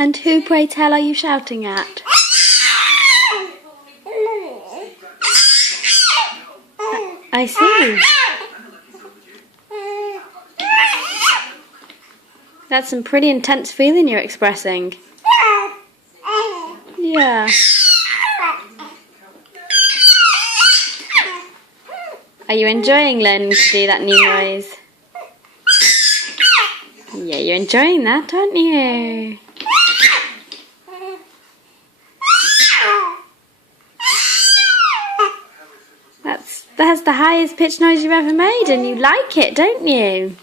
And who, pray tell, are you shouting at? I see. That's some pretty intense feeling you're expressing. Yeah. Are you enjoying learning to do that new noise? Yeah, you're enjoying that, aren't you? That's the highest pitch noise you've ever made, and you like it, don't you?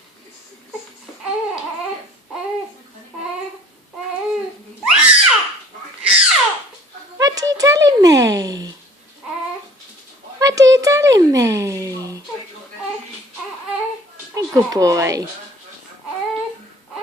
What are you telling me? What are you telling me? Good boy.